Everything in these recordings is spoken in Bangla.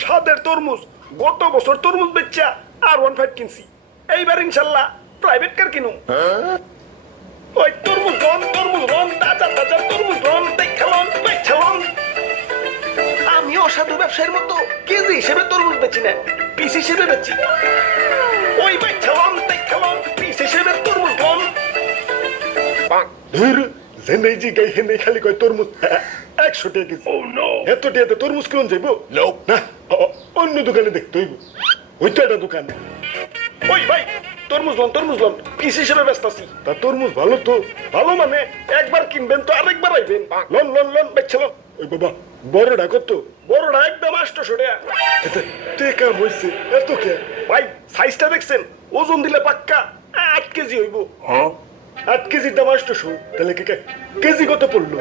স্বাদের তরমুজ, গত বছর তরমুজ বেচা R15 কিনছি, এইবার ইনশাল্লাহ প্রাইভেট কার কিনুম। ওই তরমুজ রন তাজা তাজা তরমুজ রন দেখলাম। আমি অসাধু ব্যবসায়ীর মতো কেজি হিসেবে তরমুজ বেচি না, পিস হিসেবে বেচি। ওই দেখলাম পিস হিসেবে তরমুজ রন। ধুর, জেনে জি গাই হেনে খালি কয় তরমুজ 100 টাকা কেজি। এত টাকাতে তরমুজ কেমন যাইব? না, অন্য দোকানে দেখতে হইব। ওই তো একটা দোকান। ওই ভাই, তরমুজ লন পিস হিসেবে ব্যস্ত আছি। তা তরমুজ ভালো তো? ভালো মানে একবার কিনবেন তো আরেকবার আইবেন। লন বেচলাম। ওই বাবা, বড়টা কত? বড়টা একদম 800 টাকা। টেকা হইছে এত কে? ভাই সাইজটা দেখছেন? ওজন দিলে পাক্কা 8 কেজি হইব। 8 কেজির দাম 800। তাহলে কেজি কত পড়লো?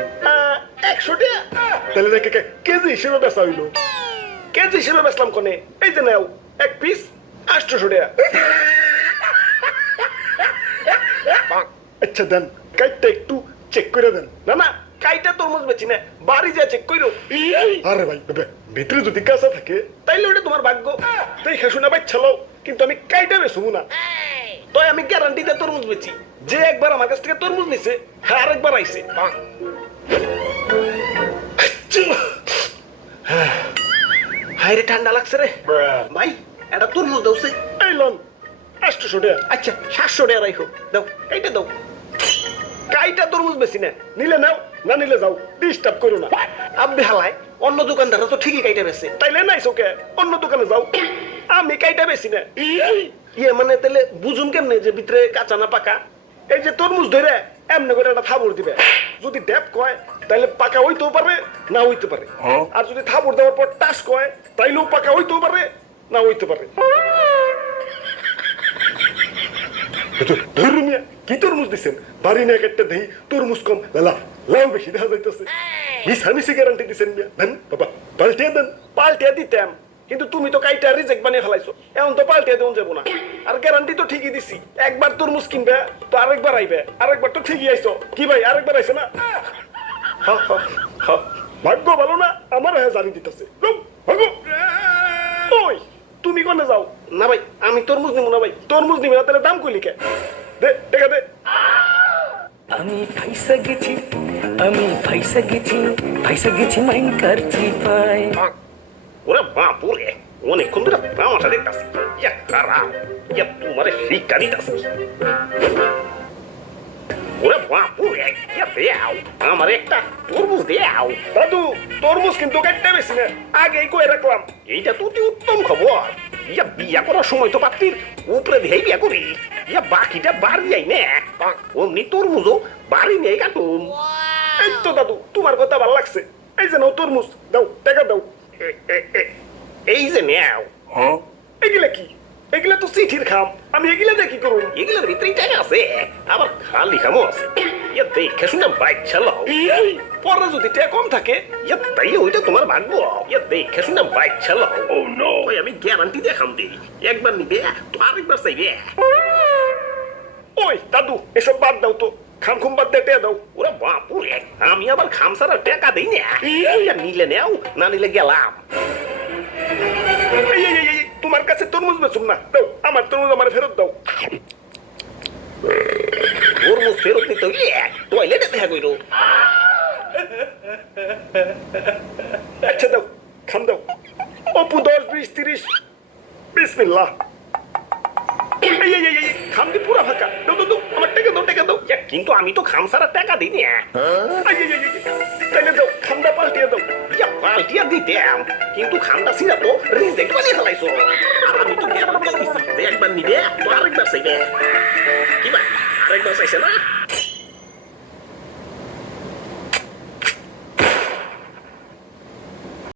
100 টাকা। তাহলে কেজি হিসেবে বেচা হইলো। কেজি হিসেবে বেচলাম কোনে? এই যে নাও, এক পিস 800 টাকা। আচ্ছা দেন, কাইটটা একটু চেক করে দেন। না কাইটা তরমুজ বেচি না, বাড়ি যা চেক কইরো। আরে ভাই, ভিতরে যদি কাঁচা থাকে তাইলে ওটা তোমার ভাগ্য। দেখে শুনে বাচ্চালো, কিন্তু আমি কাইটা বেচবো না। তাই আমি গ্যারান্টিতে তরমুজ বেচি। যে একবার আমার কাছ থেকে তরমুজ নিছে, হ্যাঁ আরেকবার আইছে। হাই রে, ঠান্ডা লাগছে রে ভাই। এটা তরমুজ দাওছে। এই লন 800 টাকা। আচ্ছা 700 টাকা রাখো, দাও এইটা দাও। কাইটা তরমুজ বেশি না, নিলে নাও, না নিলে যাও, ডিস্টার্ব করো না। আব্বে হালাই, অন্য দোকানদাররা তো ঠিকই কাইটা বেচে, তাইলে নাইছো কে? অন্য দোকানে যাও। আমি কাইটা বেশি না। ইয়ে মানে তাহলে বুঝুন কেমনে যে ভিতরে কাঁচা না পাকা? এই যে তরমুজ ধরে এমনি করে একটা থাবড় দিবে। যদি ড্যাপ কয় তাইলে পাকা হইতেও পারে, না হইতে পারে। আর যদি থাবড় দেওয়ার পর টাস কয় তাইলেও পাকা হইতেও পারে, না হইতে পারে। ধর্মিয়া কি তরমুজ দিচ্ছেন? বাড়ি নিয়ে একটা দেই তরমুজ কম, লাউ বেশি দেখা যাইতেছে। মিশামিশি গ্যারান্টি দিচ্ছেন মিয়া। দেন বাবা, পাল্টিয়ে দেন। পাল্টিয়ে দিতাম, কিন্তু তুমি তো কাইটা রিজেক্ট বানিয়ে ফেলাইছো। এখন তো পাল্টিয়ে দেওয়া যাবো না। আর গ্যারান্টি তো ঠিকই দিছি। একবার তরমুজ কিনবে তো আরেকবার আইবে। আরেকবার তো ঠিকই আইছো। কি ভাই, আরেকবার আইছে না? ভাগ্য ভালো না, আমার হ্যাঁ জানি দিতেছে। ওই তুমি কোনে যাও? না ভাই, আমি তরমুজ নিব না ভাই। তরমুজ নিবি না তাহলে দাম কইলি কে? দে টাকা দে। আমি ফাইসা গেছি মাইন কারছি পাই। ওরে বাপুরে, অনেকক্ষণ ধরে তামাশা দেখতাছি। ইয়া খারাপ, ইয়া তোমারে শিক্ষা দিতাছি। ওরে বাপুরে, ইয়া দেও আমার একটা তরমুজ দেও। দাদু, তরমুজ কিন্তু কাটতে বেশি না, আগেই কই রাখলাম। এইটা তো অতি উত্তম খবর। ইয়া বিয়া করার সময় তো পাত্রীর উপরে দিয়েই বিয়া করি। ইয়া বাকিটা বাড়ি যাই না, অমনি তরমুজও বাড়ি নিয়ে কাটুন। এই তো দাদু, তোমার কথা ভালো লাগছে। এই যে নাও তরমুজ, দাও টাকা দাও। এই যে নেও। এগুলা কি? এগুলা তো চিঠির খাম। আমি এগুলা দিয়ে কি করুন? এগুলার ভিতরেই টাকা আছে, আবার খালি খামও আছে। ইয়া দেখে শুনে বাইক চালাও। পরে যদি টাকা কম থাকে, ইয়া তাইলে ওইটা তোমার ভাগ্য। ইয়া দেখে শুনে বাইক চালাও। ওই আমি গ্যারান্টি দিয়ে খাম দিই। একবার নিবে তো আরেকবার চাইবে। ওই দাদু, এসব বাদ দাও তো। খাম খুম বাদ দিয়ে টাকা দাও। ওরা বাপুরে, আমি আবার খাম ছাড়া টাকা দিই না। নিলে নেও, না নিলে গেলাম। তোমার কাছে তরমুজ বেচুম না, দাও আমার তরমুজ, আমার ফেরত দাও। তরমুজ ফেরত নিতে হইলে টয়লেটে দেখা কইরো। আচ্ছা দাও, খাম দাও। অপু 10, 20, 30। বিসমিল্লাহ। খাম দি পুরা ফাঁকা। দাও আমার টাকা দাও। কিন্তু আমি তো খাম ছাড়া টাকা দিই না। তাইলে দাও, খামটা পাল্টিয়ে দাও। পাল্টিয়ে দিতাম, কিন্তু খামটা ছিঁড়া তো রিজেক্ট বানিয়ে ফেলাইছো। আর আমি তো গ্যারান্টি দিছি যে একবার নিবে তো আরেকবার চাইবে। কি ভাই, আরেকবার চাইছে না?